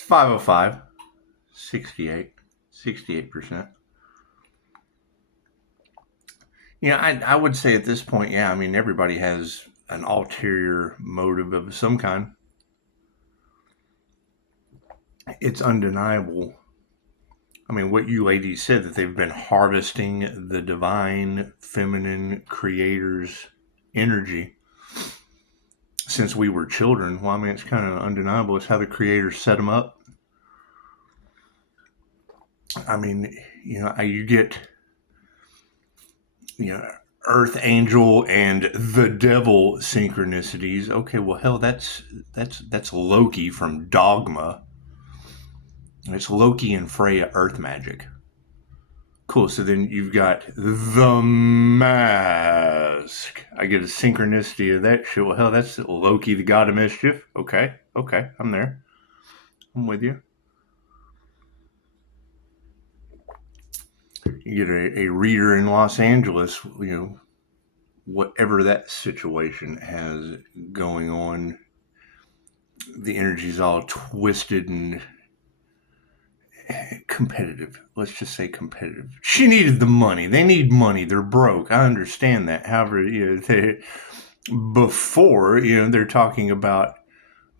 It's 505, 68%. Yeah, I would say at this point, yeah, I mean, everybody has an ulterior motive of some kind. It's undeniable. I mean, what you ladies said, that they've been harvesting the divine, feminine creator's energy since we were children. Well, I mean, it's kind of undeniable. It's how the creator set them up. I mean, you get, Earth Angel and the Devil synchronicities. Okay, well, hell, that's Loki from Dogma. It's Loki and Freya Earth magic. Cool. So then you've got the mask. I get a synchronicity of that shit. Well, hell, that's Loki, the god of mischief. Okay. I'm there. I'm with you. You get a reader in Los Angeles, whatever that situation has going on, the energy's all twisted and competitive. Let's just say competitive. She needed the money. They need money. They're broke. I understand that. However, before, they're talking about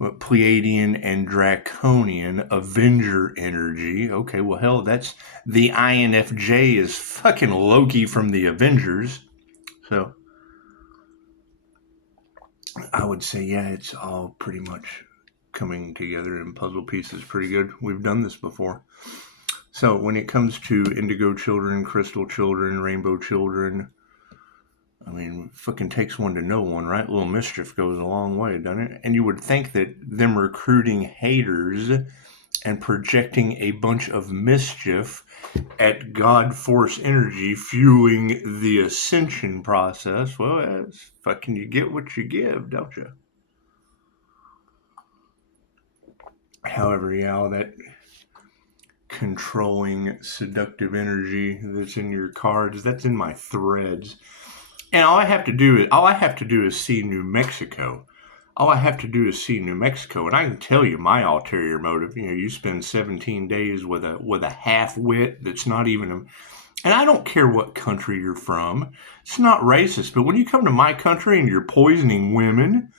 Pleiadian and Draconian Avenger energy. Okay, well, hell, that's the INFJ is fucking Loki from the Avengers. So I would say, yeah, it's all pretty much coming together in puzzle pieces pretty good. We've done this before. So when it comes to indigo children, crystal children, rainbow children, I mean, fucking takes one to know one, right? A little mischief goes a long way, doesn't it? And you would think that them recruiting haters and projecting a bunch of mischief at God Force energy fueling the ascension process, well, it's fucking, you get what you give, don't you? However, yeah, all that controlling, seductive energy that's in your cards, that's in my threads. And all I have to do is see New Mexico. All I have to do is see New Mexico, and I can tell you my ulterior motive. You spend 17 days with a half-wit that's not even a... And I don't care what country you're from. It's not racist, but when you come to my country and you're poisoning women,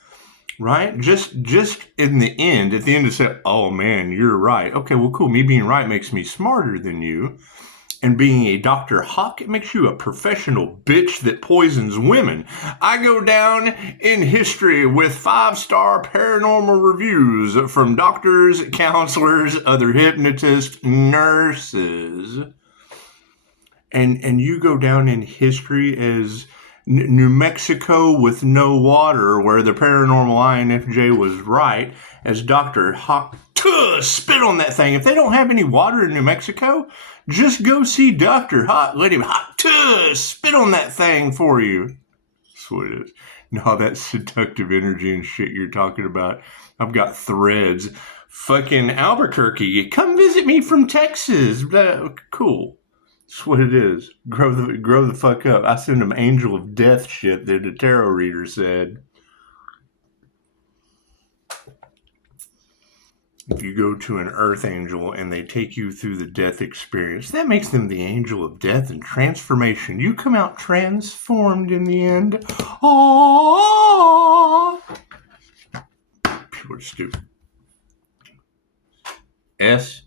right? Just in the end, at the end, to say, oh man, you're right. Okay, well, cool. Me being right makes me smarter than you. And being a Dr. Hawk, it makes you a professional bitch that poisons women. I go down in history with 5-star paranormal reviews from doctors, counselors, other hypnotists, nurses. And you go down in history as New Mexico with no water, where the paranormal INFJ was right, as Dr. Hawk. Spit on that thing. If they don't have any water in New Mexico, just go see Dr. Hot. Let him spit on that thing for you. That's what it is. No, that seductive energy and shit you're talking about. I've got threads. Fucking Albuquerque, come visit me from Texas. Cool. That's what it is. Grow the fuck up. I send them angel of death shit that the tarot reader said. If you go to an earth angel and they take you through the death experience, that makes them the angel of death and transformation. You come out transformed in the end. Aww. Pure stupid. SB.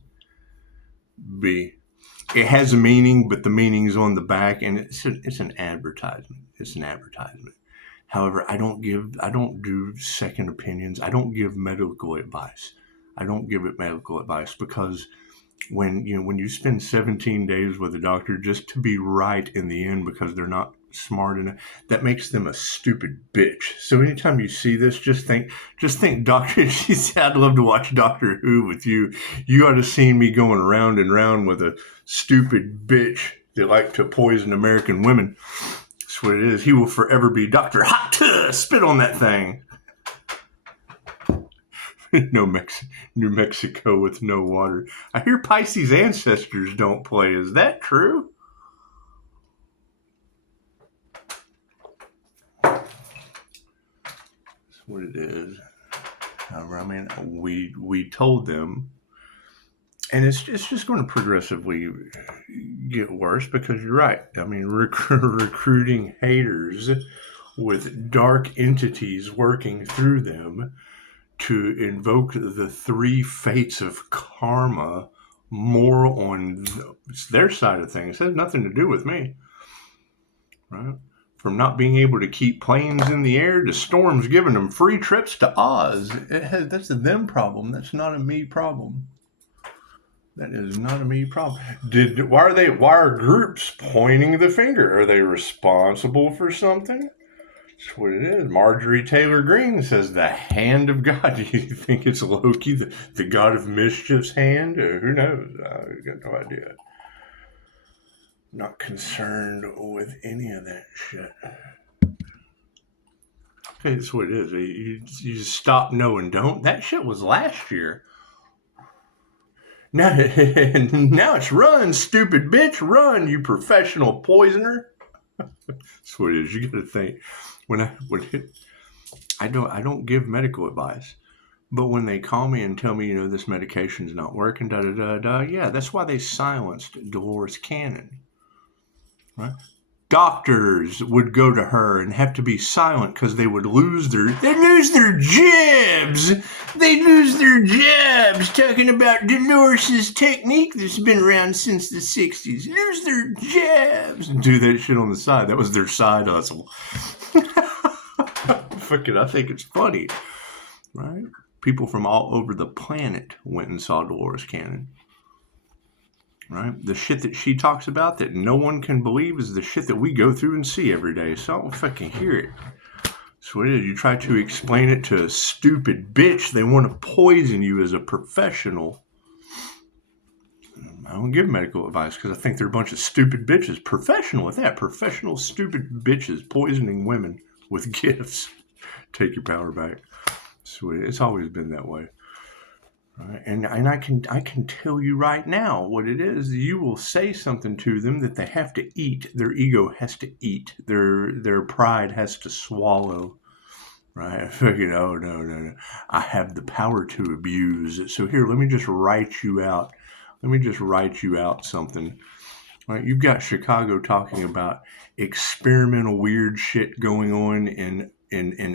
It has a meaning, but the meaning's on the back, and it's an advertisement. It's an advertisement. However, I don't do second opinions. I don't give medical advice. I don't give it medical advice because when you spend 17 days with a doctor just to be right in the end because they're not smart enough, that makes them a stupid bitch. So anytime you see this, just think Doctor. She said, I'd love to watch Doctor Who with you. You ought to see me going round and round with a stupid bitch that like to poison American women. That's what it is. He will forever be Dr. Hot. Spit on that thing. New Mexico with no water. I hear Pisces ancestors don't play. Is that true? That's what it is. However, I mean, we told them And it's just going to progressively get worse because you're right. I mean, recruiting haters with dark entities working through them to invoke the three fates of karma more on their side of things. It has nothing to do with me, right? From not being able to keep planes in the air to storms giving them free trips to Oz. That's a them problem. That's not a me problem. That is not a me problem. Why are groups pointing the finger? Are they responsible for something? That's what it is. Marjorie Taylor Greene says the hand of God. Do you think it's Loki, the god of mischief's hand? Who knows? I got no idea. Not concerned with any of that shit. Okay, that's what it is. You just stop, no, and don't. That shit was last year. Now it's run, stupid bitch, run, you professional poisoner. That's what it is. You got to think. I don't give medical advice, but when they call me and tell me, this medication's not working, yeah, that's why they silenced Dolores Cannon, right? Doctors would go to her and have to be silent because they would lose their jibs. They'd lose their jibs talking about Dolores's technique that's been around since the 60s. Lose their jabs. And do that shit on the side. That was their side hustle. Fuck it, I think it's funny, right? People from all over the planet went and saw Dolores Cannon. Right? The shit that she talks about that no one can believe is the shit that we go through and see every day. So I don't fucking hear it. So what it is, you try to explain it to a stupid bitch. They want to poison you as a professional. I don't give medical advice because I think they're a bunch of stupid bitches. Professional at that. Professional stupid bitches poisoning women with gifts. Take your power back. So it's always been that way. Right. And I can tell you right now what it is. You will say something to them that they have to eat. Their ego has to eat. Their pride has to swallow. Right? No. I have the power to abuse. So here, let me just write you out. Something. Right? You've got Chicago talking about experimental weird shit going on in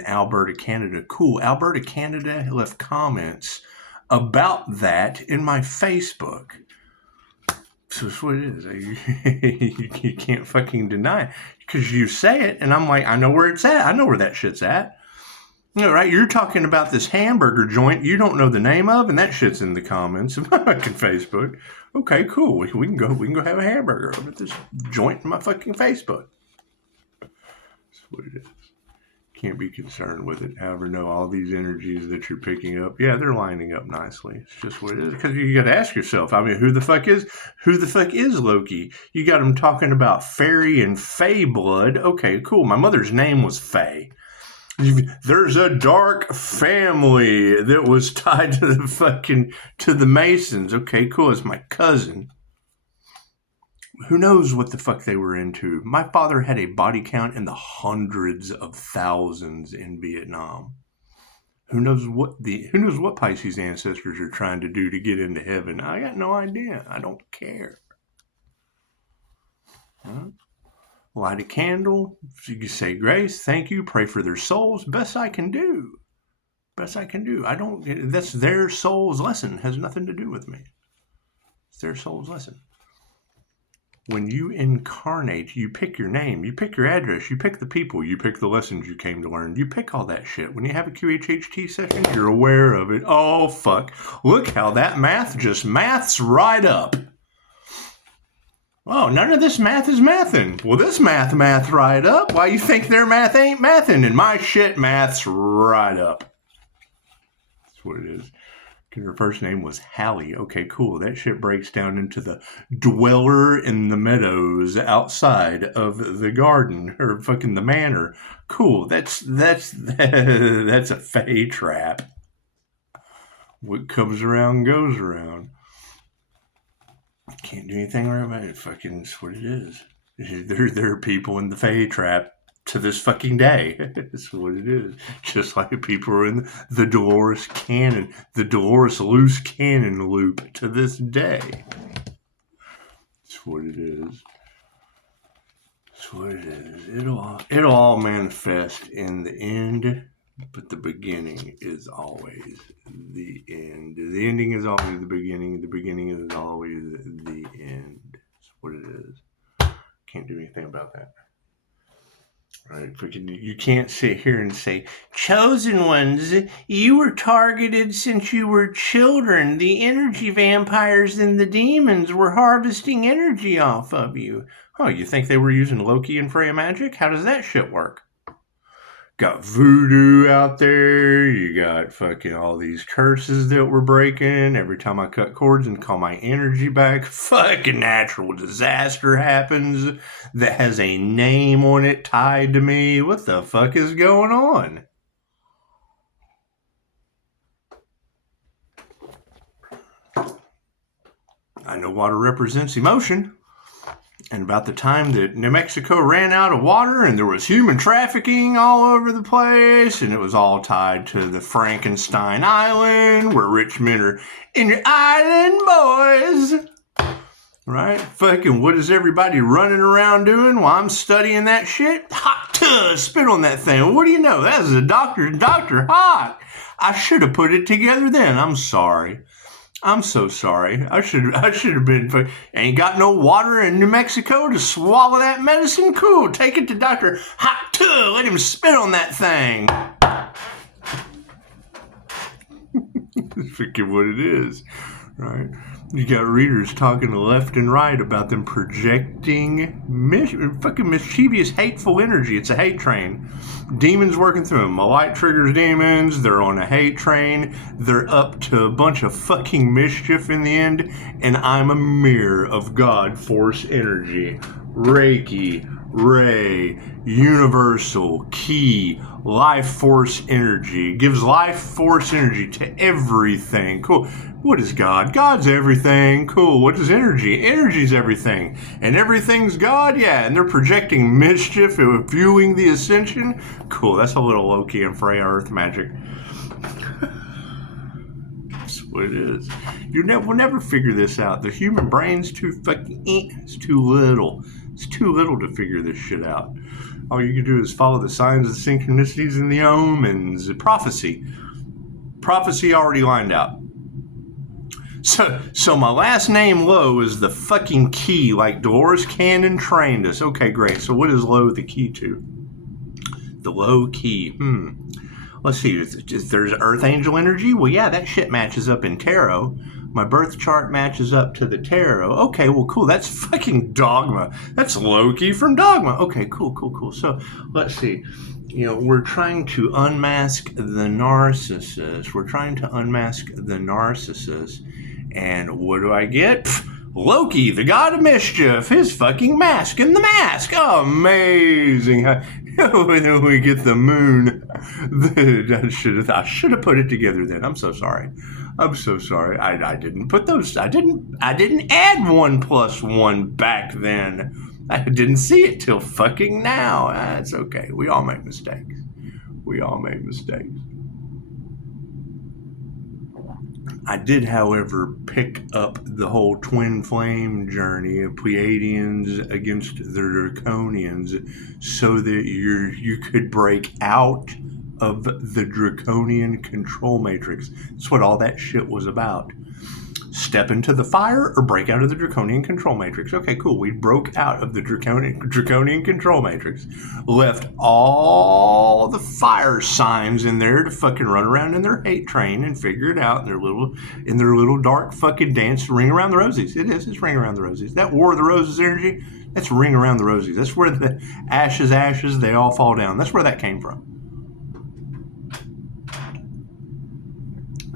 Alberta, Canada. Cool. Alberta, Canada left comments about that in my Facebook. So that's what it is. You can't fucking deny it because you say it, and I'm like, I know where it's at. I know where that shit's at. Right? You're talking about this hamburger joint you don't know the name of, and that shit's in the comments of my fucking Facebook. Okay, cool. We can go have a hamburger over at this joint in my fucking Facebook. That's what it is. Can't be concerned with it. However, no, all these energies that you're picking up, yeah, they're lining up nicely. It's just what it is. Because you got to ask yourself, I mean, who the fuck is Loki? You got him talking about fairy and fae blood. Okay, cool. My mother's name was Fae. There's a dark family that was tied to the Masons. Okay, cool. It's my cousin. Who knows what the fuck they were into? My father had a body count in the hundreds of thousands in Vietnam. Who knows what Pisces ancestors are trying to do to get into heaven? I got no idea. I don't care. Huh? Light a candle. You can say grace, thank you, pray for their souls. Best I can do. That's their soul's lesson. It has nothing to do with me. It's their soul's lesson. When you incarnate, you pick your name, you pick your address, you pick the people, you pick the lessons you came to learn, you pick all that shit. When you have a QHHT session, you're aware of it. Oh, fuck. Look how that math just maths right up. Oh, none of this math is mathin'. Well, this math right up. Why you think their math ain't mathin'? And my shit maths right up. That's what it is. Her first name was Hallie. Okay, cool. That shit breaks down into the dweller in the meadows outside of the garden or fucking the manor. Cool. That's a fae trap. What comes around goes around. Can't do anything about it. Fucking, that's what it is. There are people in the fae trap to this fucking day. That's what it is. Just like people are in the Dolores loose cannon loop to this day. That's what it is. That's what it is. It'll all manifest in the end, but the beginning is always the end. The ending is always the beginning. The beginning is always the end. That's what it is. Can't do anything about that. Right? You can't sit here and say, chosen ones, you were targeted since you were children. The energy vampires and the demons were harvesting energy off of you. Oh, you think they were using Loki and Freya magic? How does that shit work? Got voodoo out there. You got fucking all these curses that we're breaking. Every time I cut cords and call my energy back, fucking natural disaster happens that has a name on it tied to me. What the fuck is going on? I know water represents emotion. And about the time that New Mexico ran out of water and there was human trafficking all over the place, and it was all tied to the Frankenstein Island, where rich men are in your island, boys. Right? Fucking what is everybody running around doing while I'm studying that shit? Hot tub, spit on that thing. What do you know? That is a Dr. Hot. I should have put it together then. I'm sorry. I'm so sorry. I should have been. Ain't got no water in New Mexico to swallow that medicine? Cool. Take it to Dr. Hot Tub. Let him spit on that thing. Forget what it is, right? You got readers talking left and right about them projecting fucking mischievous, hateful energy. It's a hate train. Demons working through them. My light triggers demons. They're on a hate train. They're up to a bunch of fucking mischief in the end. And I'm a mirror of God force energy. Reiki, Ray, universal, key, life force energy. Gives life force energy to everything. Cool. What is God? God's everything. Cool. What is energy? Energy's everything. And everything's God? Yeah. And they're projecting mischief and fueling the ascension? Cool. That's a little Loki and Freya Earth magic. That's what it is. We'll never figure this out. The human brain's too fucking... It's too little. It's too little to figure this shit out. All you can do is follow the signs and synchronicities and the omens. Prophecy. Prophecy already lined out. So my last name, Lowe, is the fucking key, like Dolores Cannon trained us. Okay, great. So what is Lowe the key to? The Lowe key. Let's see. If there's Earth Angel energy, well, yeah, that shit matches up in tarot. My birth chart matches up to the tarot. Okay, well, cool. That's fucking Dogma. That's Loki from Dogma. Okay, cool. So let's see. We're trying to unmask the narcissist. And what do I get? Loki, the god of mischief, his fucking mask and the mask. Oh, amazing. And then we get the moon. I should have put it together then. I'm so sorry. I didn't put those. I didn't add 1 + 1 back then. I didn't see it till fucking now. That's okay. We all make mistakes. I did, however, pick up the whole twin flame journey of Pleiadians against the Draconians so that you could break out of the Draconian control matrix. That's what all that shit was about. Step into the fire or break out of the Draconian control matrix. Okay, cool. We broke out of the Draconian control matrix. Left all the fire signs in there to fucking run around in their hate train and figure it out in their little dark fucking dance. Ring around the rosies. It's ring around the rosies. That War of the Roses energy, that's ring around the rosies. That's where the ashes, they all fall down. That's where that came from.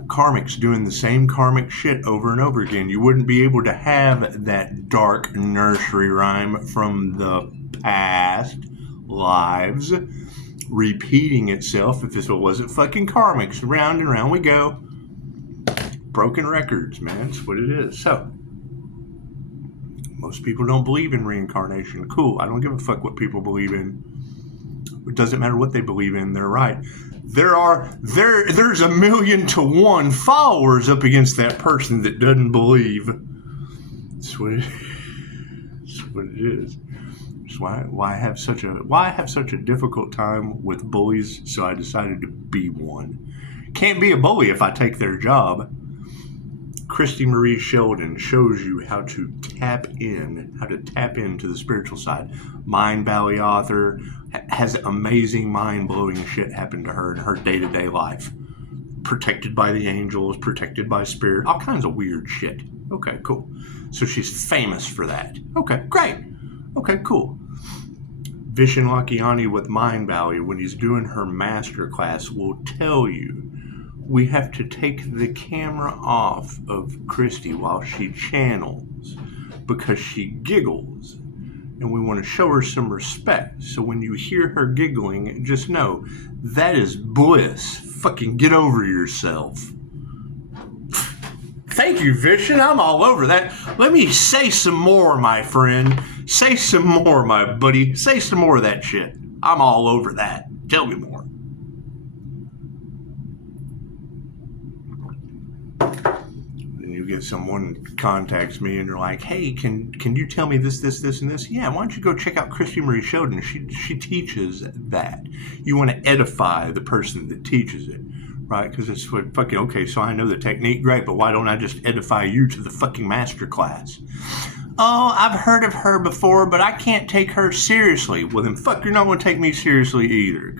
Karmics doing the same karmic shit over and over again. You wouldn't be able to have that dark nursery rhyme from the past lives repeating itself if it wasn't fucking karmics. Round and round we go. Broken records, man. That's what it is. So, most people don't believe in reincarnation. Cool. I don't give a fuck what people believe in. It doesn't matter what they believe in, they're right. There's 1,000,000 to 1 followers up against that person that doesn't believe. That's what it is. That's why I have such a difficult time with bullies, so I decided to be one. Can't be a bully if I take their job. Christy Marie Sheldon shows you how to tap into the spiritual side. Mind Valley author, has amazing mind-blowing shit happen to her in her day-to-day life. Protected by the angels, protected by spirit, all kinds of weird shit. Okay, cool. So she's famous for that. Okay, great. Okay, cool. Vishen Lakhiani with Mind Valley, when he's doing her master class, will tell you we have to take the camera off of Christy while she channels because she giggles, and we want to show her some respect. So when you hear her giggling, just know that is bliss. Fucking get over yourself. Thank you, Vishen. I'm all over that. Let me say some more, my friend. Say some more, my buddy. Say some more of that shit. I'm all over that. Tell me more. You get someone contacts me and they're like, hey, can you tell me this, and this? Yeah, why don't you go check out Christy Marie Sheldon? She teaches that. You want to edify the person that teaches it, right? Because it's what fucking, okay, so I know the technique, great, but why don't I just edify you to the fucking master class? Oh, I've heard of her before, but I can't take her seriously. Well, then fuck, you're not going to take me seriously either.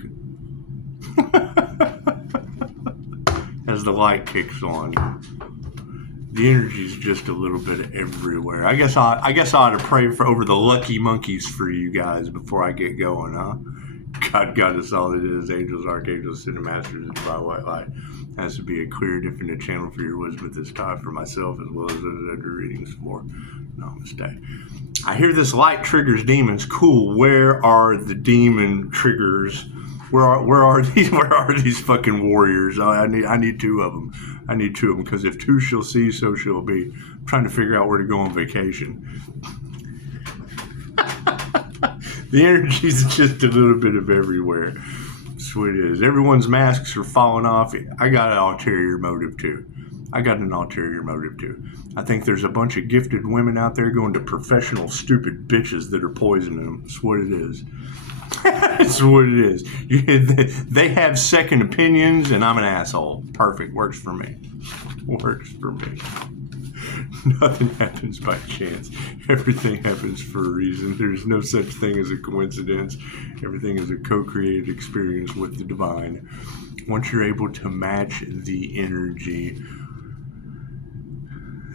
As the light kicks on. The energy's just a little bit everywhere. I guess I ought to pray over the lucky monkeys for you guys before I get going, huh? God got us all that is, angels, archangels, sin masters, and divine white light. Has to be a clear, definite channel for your wisdom at this time for myself as well as those under readings for. Namaste. I hear this light triggers demons. Cool. Where are the demon triggers? Where are these fucking warriors? I need 2 of them. I need 2 of them, because if 2 shall see, so shall be. I'm trying to figure out where to go on vacation. The energy's just a little bit of everywhere. That's what it is. Everyone's masks are falling off. I got an ulterior motive too. I think there's a bunch of gifted women out there going to professional stupid bitches that are poisoning them. That's what it is. That's what it is. They have second opinions, and I'm an asshole. Perfect. Works for me. Nothing happens by chance. Everything happens for a reason. There's no such thing as a coincidence. Everything is a co-created experience with the divine. Once you're able to match the energy,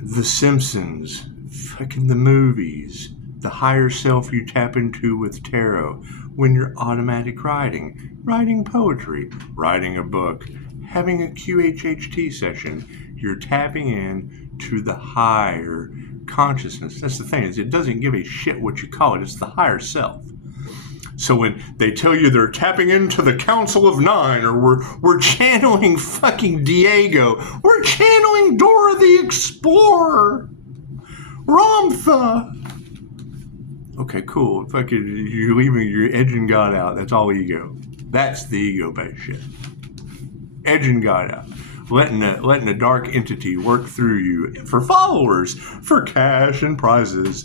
The Simpsons, fucking the movies, the higher self you tap into with tarot, when you're automatic writing poetry, writing a book, having a QHHT session, you're tapping in to the higher consciousness. That's the thing, is it doesn't give a shit what you call it. It's the higher self. So when they tell you they're tapping into the Council of Nine, or we're channeling fucking Diego, we're channeling Dora the Explorer, Ramtha. Okay, cool. Fucking, you're edging God out. That's all ego. That's the ego-based shit. Edging God out. Letting a dark entity work through you for followers, for cash and prizes.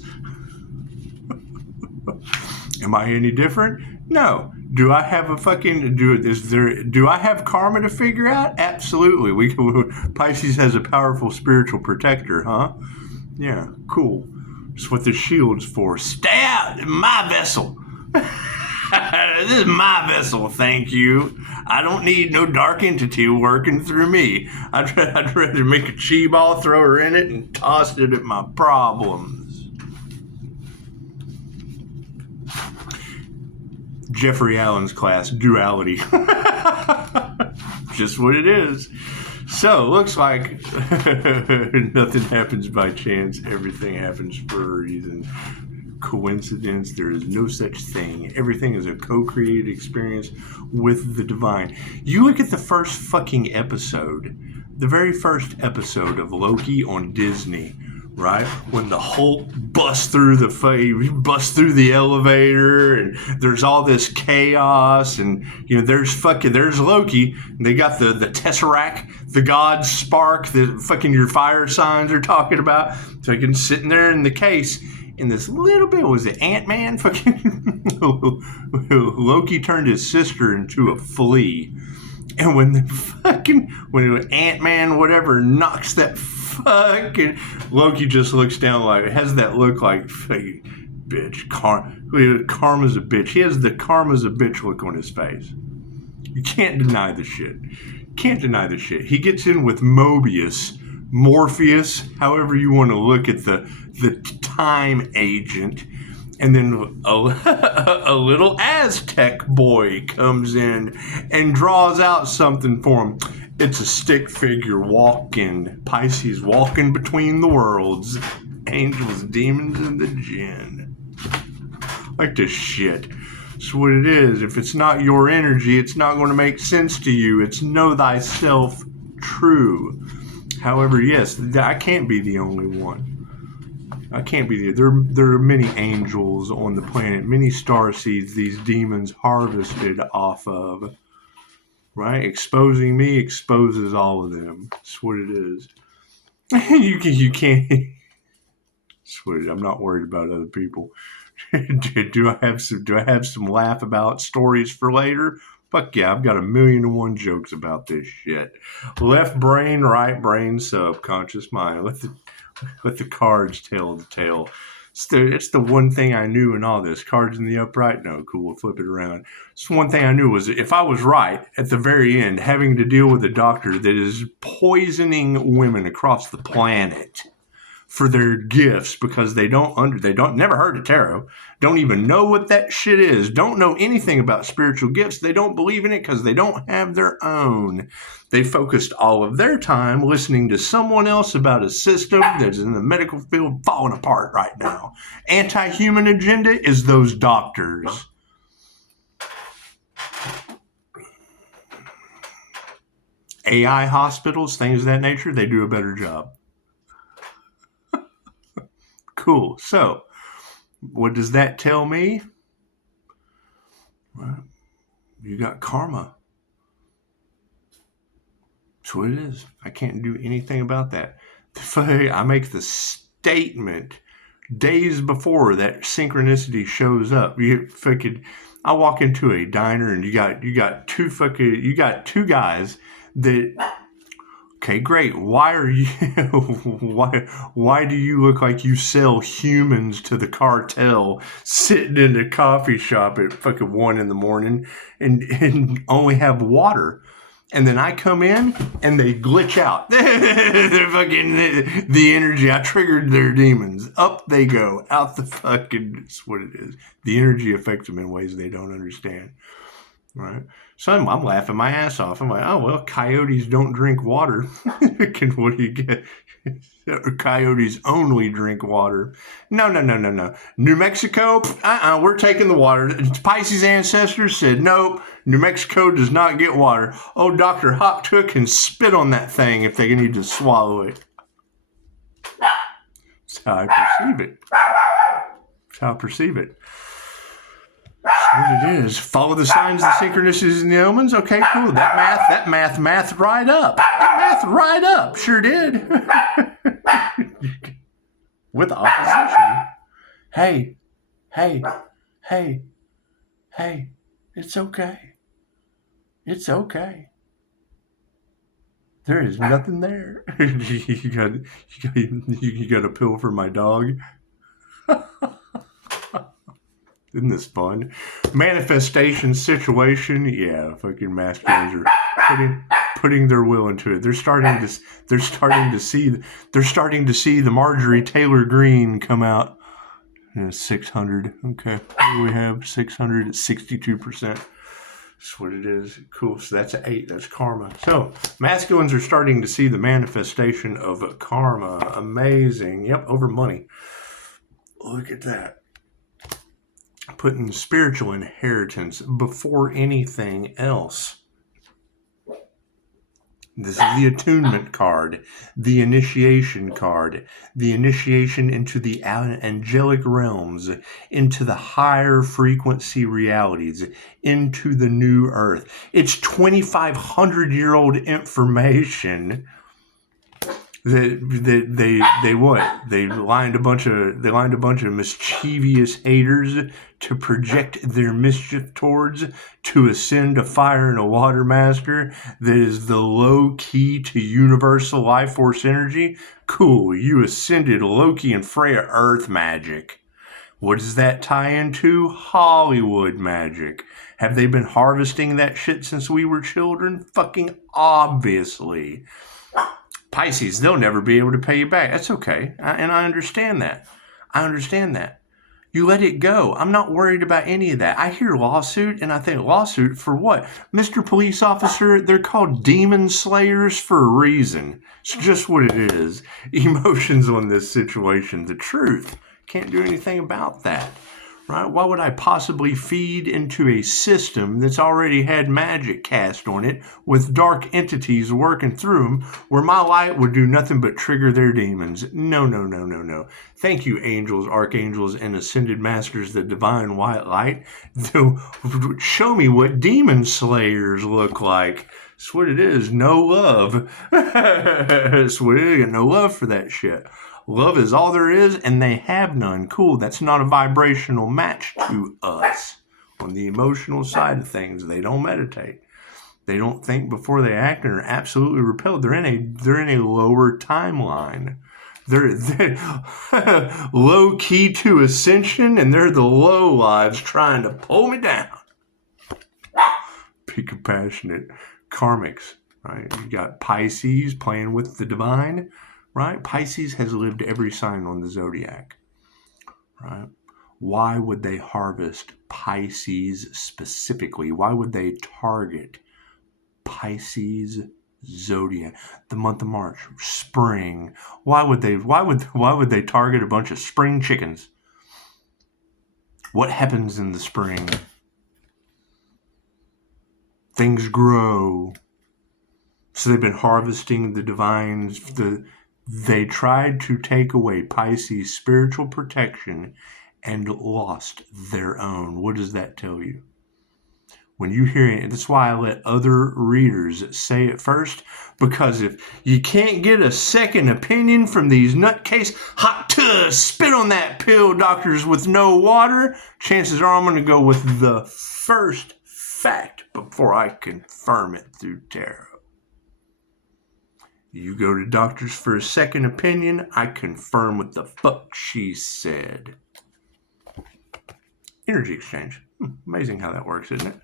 Am I any different? No. Do I have a fucking do I have karma to figure out? Absolutely. Pisces has a powerful spiritual protector, huh? Yeah, cool. That's what the shield's for. Stay out of my vessel. This is my vessel, thank you. I don't need no dark entity working through me. I'd rather make a chi ball, throw her in it, and toss it at my problems. Jeffrey Allen's class, duality. Just what it is. So, looks like nothing happens by chance. Everything happens for a reason. Coincidence, there is no such thing. Everything is a co-created experience with the divine. You look at the first fucking episode, the very first episode of Loki on Disney, right? When the Hulk busts through the elevator, and there's all this chaos, and there's Loki. And they got the Tesseract, the God Spark, the fucking your fire signs are talking about. So I can sitting there in the case. In this little bit, was it Ant-Man? Fucking Loki turned his sister into a flea. And when Ant-Man whatever knocks that fucking, Loki just looks down like, it has that look like, bitch, karma's a bitch. He has the karma's a bitch look on his face. You can't deny the shit. He gets in with Mobius, Morpheus, however you want to look at the time agent. And then a little Aztec boy comes in and draws out something for him. It's a stick figure walking. Pisces walking between the worlds. Angels, demons, and the jinn. Like this shit. That's what it is. If it's not your energy, it's not going to make sense to you. It's know thyself true. However, yes, I can't be the only one. I can't be there. There are many angels on the planet, many star seeds these demons harvested off of. Right? Exposing me exposes all of them. That's what it is. You can't. Sweet. I'm not worried about other people. Do I have some laugh about stories for later? Fuck yeah, I've got 1,000,001 jokes about this shit. Left brain, right brain, subconscious mind. Let the cards tell the tale. It's the one thing I knew in all this. Cards in the upright? No, cool, we'll flip it around. It's the one thing I knew was if I was right at the very end, having to deal with a doctor that is poisoning women across the planet for their gifts because they never heard of tarot, don't even know what that shit is, don't know anything about spiritual gifts, they don't believe in it because they don't have their own. They focused all of their time listening to someone else about a system that's in the medical field falling apart right now. Anti-human agenda is those doctors. AI hospitals, things of that nature, they do a better job. Cool. So, what does that tell me? Well, you got karma. That's what it is. I can't do anything about that. I make the statement days before that synchronicity shows up. I walk into a diner and you got two guys that. Okay, great. Why are you? Why do you look like you sell humans to the cartel, sitting in a coffee shop at fucking 1 a.m. and only have water? And then I come in and they glitch out. They're fucking the energy. I triggered their demons. Up they go. Out the fucking. That's what it is. The energy affects them in ways they don't understand. Right? So I'm laughing my ass off. I'm like, oh, well, coyotes don't drink water. What do you get? Coyotes only drink water. No. New Mexico, we're taking the water. Pisces ancestors said, nope, New Mexico does not get water. Oh, Dr. Hawktook can spit on that thing if they need to swallow it. That's how I perceive it. That's what it is. Follow the signs, the synchronicities, and the omens. Okay, cool. That math right up. That math right up. Sure did. With opposition. Hey. It's okay. It's okay. There is nothing there. You got a pill for my dog. Isn't this fun? Manifestation situation, yeah. Fucking masculines are putting their will into it. They're starting to see the Marjorie Taylor Greene come out. 600. Okay, we have 600 at 62%. That's what it is. Cool. So that's an 8. That's karma. So masculines are starting to see the manifestation of karma. Amazing. Yep, over money. Look at that. Putting spiritual inheritance before anything else. This is the attunement card, the initiation card, the initiation into the angelic realms, into the higher frequency realities, into the new earth. It's 2,500-year-old information. They lined a bunch of mischievous haters to project their mischief towards, to ascend a fire and a water master that is the low key to universal life force energy. Cool, you ascended Loki and Freya earth magic. What does that tie into? Hollywood magic. Have they been harvesting that shit since we were children? Fucking obviously. Pisces, they'll never be able to pay you back. That's okay. And I understand that. You let it go. I'm not worried about any of that. I hear lawsuit and I think, lawsuit for what? Mr. Police Officer, they're called demon slayers for a reason. It's just what it is. Emotions on this situation. The truth. Can't do anything about that. Right? Why would I possibly feed into a system that's already had magic cast on it with dark entities working through them where my light would do nothing but trigger their demons? No. Thank you, angels, archangels, and ascended masters, the divine white light. Show me what demon slayers look like. That's what it is. No love. That's what it is. No love for that shit. Love is all there is, and they have none. Cool, that's not a vibrational match to us. On the emotional side of things, they don't meditate. They don't think before they act and are absolutely repelled. They're in a lower timeline. They're low key to ascension, and they're the low lives trying to pull me down. Be compassionate. Karmics, right? You got Pisces playing with the divine. Right? Pisces has lived every sign on the zodiac. Right? Why would they harvest Pisces specifically? Why would they target Pisces zodiac? The month of March, spring. Why would they target a bunch of spring chickens? What happens in the spring? Things grow. So they've been harvesting the divines, they tried to take away Pisces' spiritual protection and lost their own. What does that tell you? When you hear it, that's why I let other readers say it first, because if you can't get a second opinion from these nutcase, hot tuss, spit on that pill doctors with no water, chances are I'm going to go with the first fact before I confirm it through tarot. You go to doctors for a second opinion, I confirm what the fuck she said. Energy exchange. Amazing how that works, isn't it?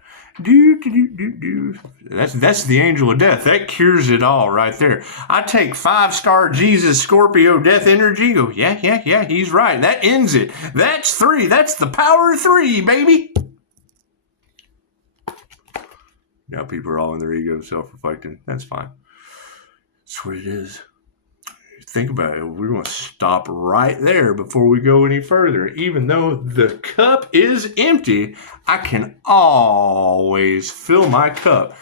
That's the angel of death. That cures it all right there. I take 5-star Jesus Scorpio death energy. Go, yeah, he's right. That ends it. That's 3. That's the power of 3, baby. Now people are all in their ego self-reflecting. That's fine. That's what it is. Think about it. We're going to stop right there before we go any further. Even though the cup is empty, I can always fill my cup.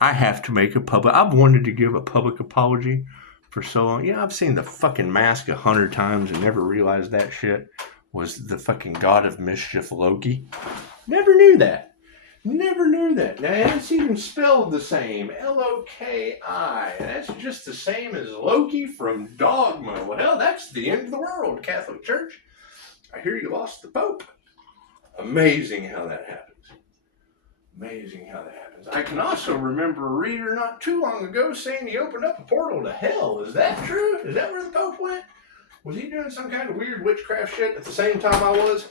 I have to make a public... I've wanted to give a public apology for so long. I've seen the fucking mask 100 times and never realized that shit was the fucking god of mischief, Loki. Never knew that. Now, it's even spelled the same. L-O-K-I. That's just the same as Loki from Dogma. Well, hell, that's the end of the world, Catholic Church. I hear you lost the Pope. Amazing how that happens. I can also remember a reader not too long ago saying he opened up a portal to hell. Is that true? Is that where the Pope went? Was he doing some kind of weird witchcraft shit at the same time I was?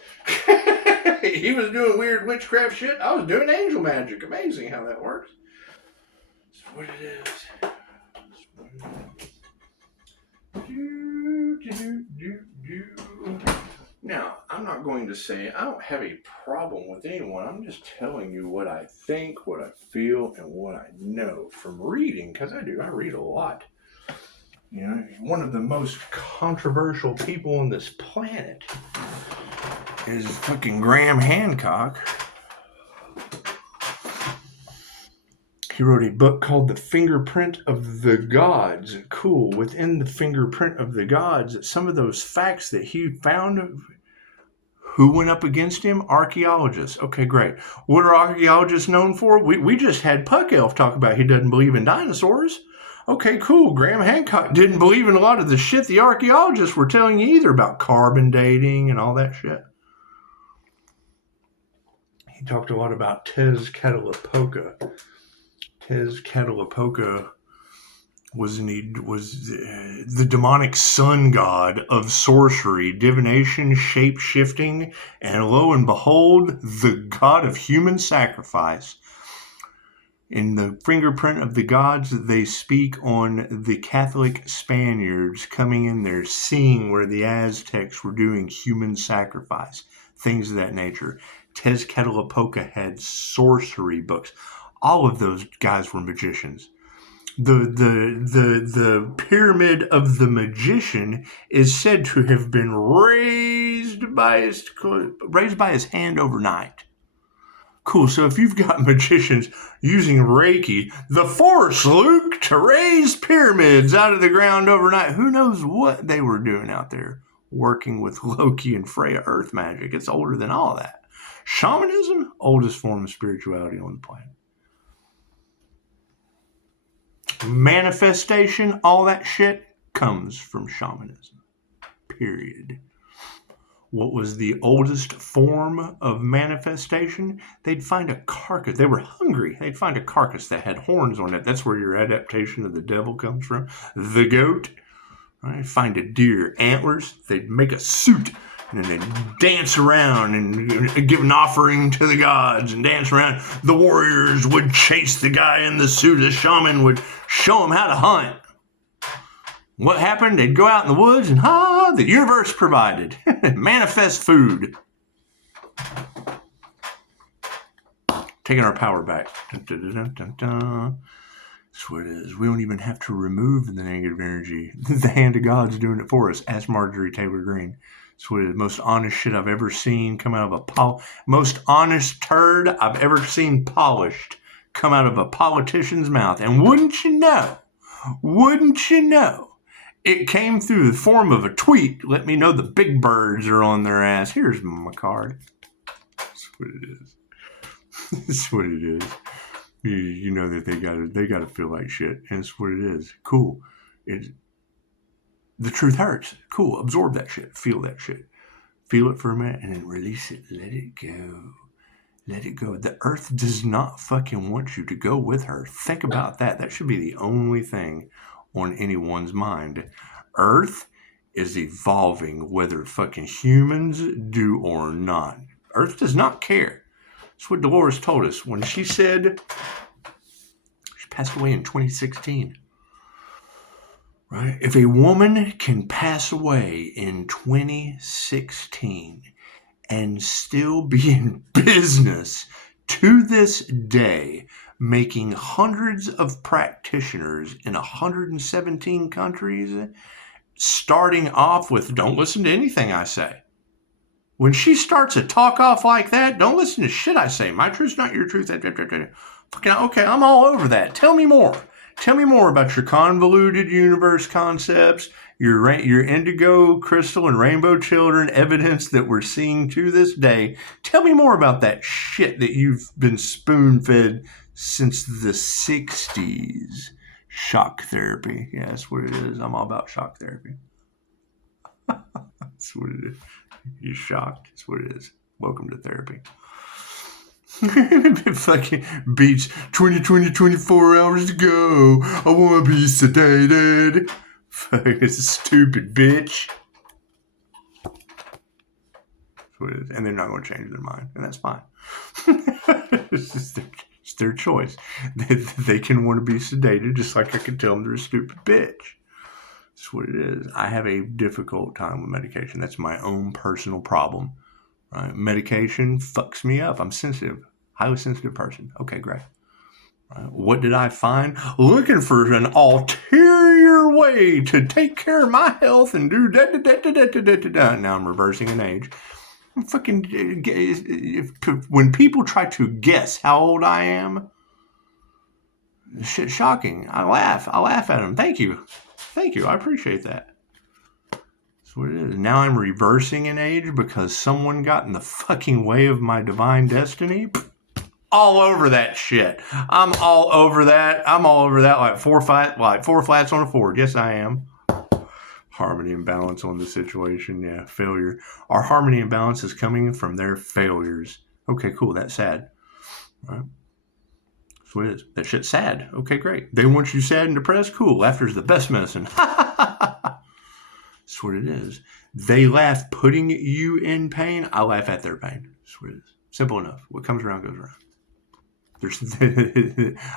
He was doing weird witchcraft shit. I was doing angel magic. Amazing how that works. That's what it is. Now, I'm not going to say I don't have a problem with anyone. I'm just telling you what I think, what I feel, and what I know from reading, because I do. I read a lot. One of the most controversial people on this planet is fucking Graham Hancock. He wrote a book called The Fingerprint of the Gods. Cool. Within the Fingerprint of the Gods, some of those facts that he found, who went up against him? Archaeologists. Okay, great. What are archaeologists known for? We just had Puck Elf talk about he doesn't believe in dinosaurs. Okay, cool. Graham Hancock didn't believe in a lot of the shit the archaeologists were telling you either about carbon dating and all that shit. He talked a lot about Tezcatlipoca. Tezcatlipoca was the demonic sun god of sorcery, divination, shape-shifting, and lo and behold, the god of human sacrifice. In the Fingerprint of the Gods, they speak on the Catholic Spaniards coming in there, seeing where the Aztecs were doing human sacrifice, things of that nature. Tezcatlipoca had sorcery books. All of those guys were magicians. The pyramid of the magician is said to have been raised by his hand overnight. Cool. So if you've got magicians using Reiki, the force, Luke, to raise pyramids out of the ground overnight, who knows what they were doing out there working with Loki and Freya earth magic. It's older than all that. Shamanism, oldest form of spirituality on the planet. Manifestation, all that shit comes from shamanism. Period. What was the oldest form of manifestation? They'd find a carcass. They were hungry. They'd find a carcass that had horns on it. That's where your adaptation of the devil comes from. The goat. Right? Find a deer. Antlers. They'd make a suit. And then they'd dance around and give an offering to the gods and dance around. The warriors would chase the guy in the suit. The shaman would show them how to hunt. What happened? They'd go out in the woods and the universe provided. Manifest food. Taking our power back. Dun, dun, dun, dun. That's what it is. We don't even have to remove the negative energy. The hand of God's doing it for us. Ask Marjorie Taylor Greene. That's what it is. Most honest shit I've ever seen come out of most honest turd I've ever seen polished come out of a politician's mouth. And wouldn't you know, it came through the form of a tweet. Let me know the big birds are on their ass. Here's my card. That's what it is. That's what it is. You know that they gotta feel like shit. And it's what it is. Cool. The truth hurts. Cool. Absorb that shit. Feel that shit. Feel it for a minute and then release it. Let it go. Let it go. The earth does not fucking want you to go with her. Think about that. That should be the only thing on anyone's mind. Earth is evolving whether fucking humans do or not. Earth does not care. That's what Dolores told us when she said she passed away in 2016. Right? If a woman can pass away in 2016 and still be in business to this day, making hundreds of practitioners in 117 countries, starting off with, don't listen to anything I say. When she starts a talk off like that, don't listen to shit I say. My truth's not your truth. Fucking okay, I'm all over that. Tell me more. Tell me more about your convoluted universe concepts, your indigo, crystal, and rainbow children evidence that we're seeing to this day. Tell me more about that shit that you've been spoon-fed since the 60s. Shock therapy. Yeah, that's what it is. I'm all about shock therapy. That's what it is. You're shocked. That's what it is. Welcome to therapy. It fucking beats 24 hours to go. I want to be sedated. Fucking stupid bitch. That's what it is. And they're not going to change their mind. And that's fine. It's their choice. They can want to be sedated just like I can tell them they're a stupid bitch. That's what it is. I have a difficult time with medication. That's my own personal problem. Right? Medication fucks me up. I'm sensitive. Highly sensitive person. Okay, great. Right. What did I find? Looking for an ulterior way to take care of my health and do da. Now I'm reversing an age. I'm fucking. When people try to guess how old I am, Shit, shocking. I laugh at them. Thank you. I appreciate that. That's what it is. Now I'm reversing in age because someone got in the fucking way of my divine destiny. All over that shit. I'm all over that. Like four flats on a Ford. Yes, I am. Harmony and balance on the situation. Yeah, failure. Our harmony and balance is coming from their failures. Okay, cool. That's sad. All right. That's what it is. That shit's sad. Okay, great. They want you sad and depressed? Cool. Laughter's the best medicine. That's what it is. They laugh putting you in pain. I laugh at their pain. That's what it is. Simple enough. What comes around goes around.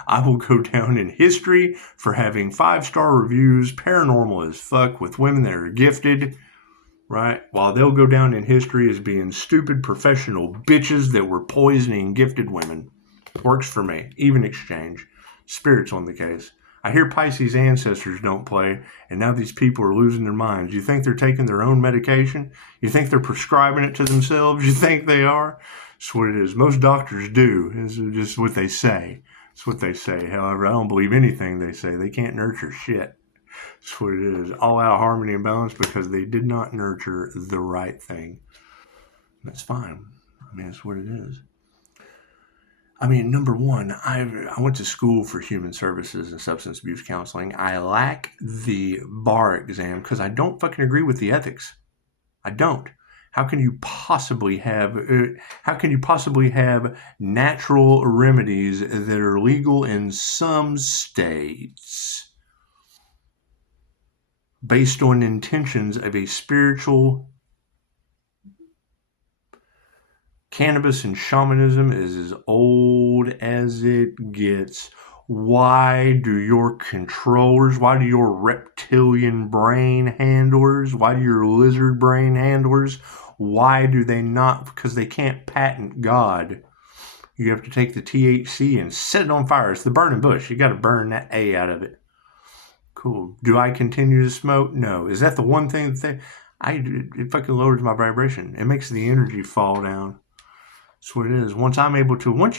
I will go down in history for having 5-star reviews, paranormal as fuck, with women that are gifted, right? While they'll go down in history as being stupid professional bitches that were poisoning gifted women. Works for me. Even exchange. Spirits on the case. I hear Pisces ancestors don't play, and now these people are losing their minds. You think they're taking their own medication? You think they're prescribing it to themselves? You think they are? That's what it is. Most doctors do. It's just what they say. It's what they say. However, I don't believe anything they say. They can't nurture shit. That's what it is. All out harmony and balance because they did not nurture the right thing. That's fine. I mean, that's what it is. I mean, number one, I went to school for human services and substance abuse counseling. I lack the bar exam because I don't fucking agree with the ethics. I don't. How can you possibly have natural remedies that are legal in some states based on intentions of a spiritual? Cannabis and shamanism is as old as it gets. Why do your controllers, why do your reptilian brain handlers, why do your lizard brain handlers, why do they not? Because they can't patent God. You have to take the THC and set it on fire. It's the burning bush. You got to burn that A out of it. Cool. Do I continue to smoke? No. Is that the one thing that it fucking lowers my vibration? It makes the energy fall down. That's what it is. Once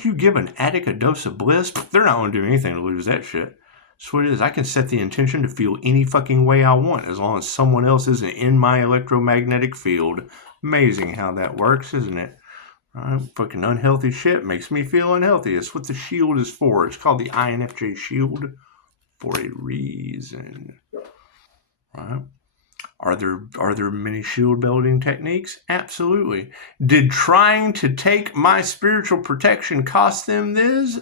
you give an addict a dose of bliss, they're not going to do anything to lose that shit. That's what it is. I can set the intention to feel any fucking way I want as long as someone else isn't in my electromagnetic field. Amazing how that works, isn't it? Fucking unhealthy shit makes me feel unhealthy. It's what the shield is for. It's called the INFJ shield for a reason. Right? Are there many shield building techniques? Absolutely. Did trying to take my spiritual protection cost them theirs?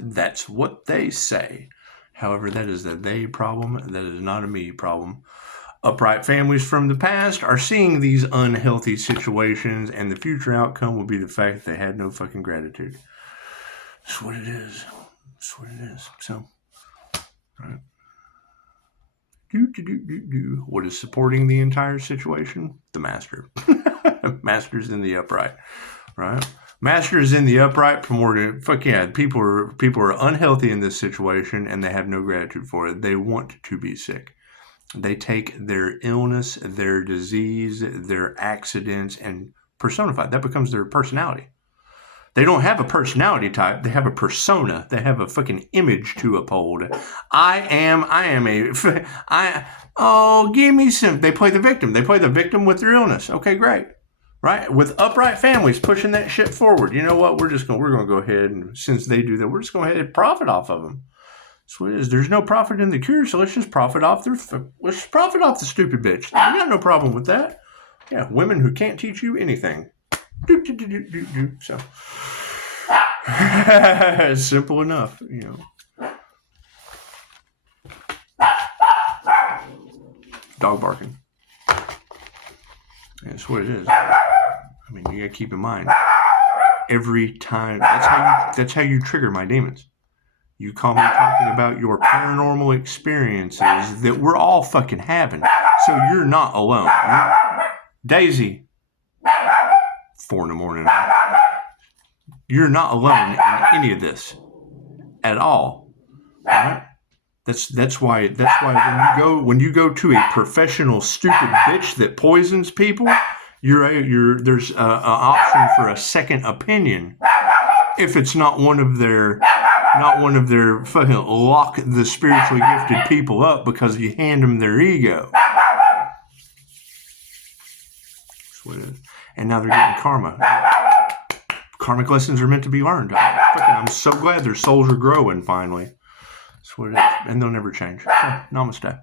That's what they say. However, that is a they problem. That is not a me problem. Upright families from the past are seeing these unhealthy situations, and the future outcome will be the fact that they had no fucking gratitude. That's what it is. That's what it is. So, all right. What is supporting the entire situation? The master. Master's in the upright, right? Master is in the upright. People are unhealthy in this situation, and they have no gratitude for it. They want to be sick. They take their illness, their disease, their accidents, and personify. That becomes their personality. They don't have a personality type. They have a persona. They have a fucking image to uphold. Give me some. They play the victim. They play the victim with their illness. Okay, great. Right? With upright families pushing that shit forward. You know what? We're going to go ahead, and since they do that, we're just going to go ahead and profit off of them. That's what it is. There's no profit in the cure, so let's just profit off the stupid bitch. We got no problem with that. Yeah, women who can't teach you anything. So simple enough, you know. Dog barking. That's what it is. I mean, you gotta keep in mind every time. That's how you trigger my demons. You call me talking about your paranormal experiences that we're all fucking having. So you're not alone. Daisy. 4 in the morning. You're not alone in any of this at all. Right? That's why when you go to a professional stupid bitch that poisons people, there's an option for a second opinion if it's not one of their not one of their fucking lock the spiritually gifted people up because you hand them their ego. That's what it is. And now they're getting karma. Karmic lessons are meant to be learned. I'm so glad their souls are growing finally. That's what it is. And they'll never change. So, namaste.